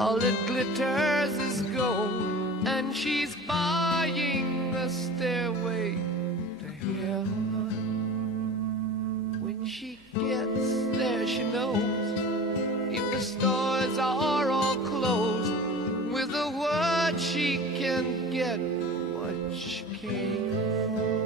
All it glitters is gold, and she's buying the stairway to heaven. When she gets there, she knows if the stores are all closed, with a word she can get what she came for.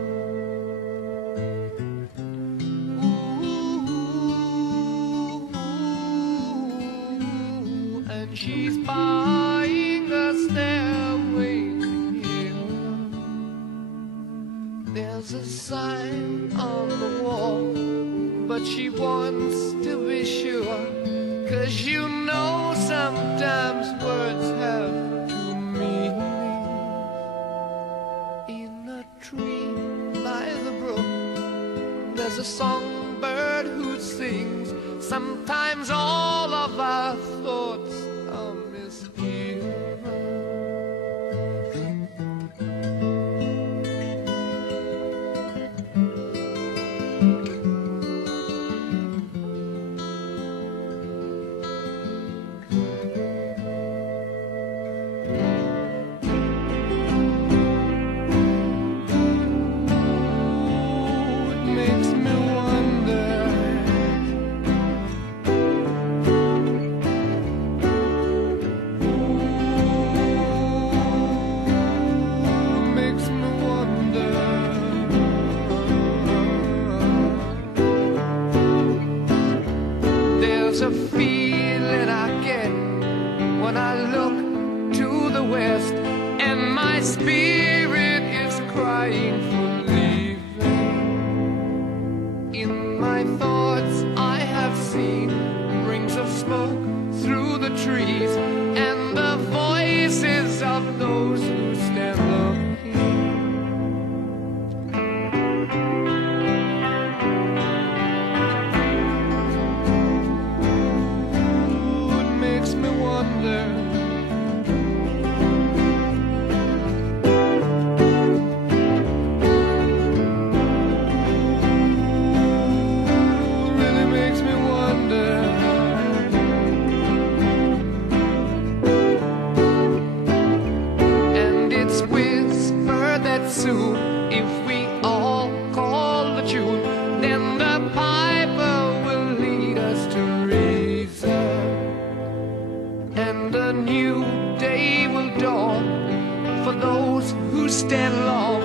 She's buying a stairway to heaven. There's a sign on the wall, but she wants to be sure, 'cause you know sometimes words have two meanings. In a tree by the brook, there's a songbird who sings. Sometimes all of our thoughts are misgiven. There's a feeling I get when I look to the west, and my spirit is crying for leaving. In my thoughts I have seen rings of smoke through the trees, and the voices of those who stand looking. Soon, if we all call the tune, then the piper will lead us to reason, and a new day will dawn for those who stand long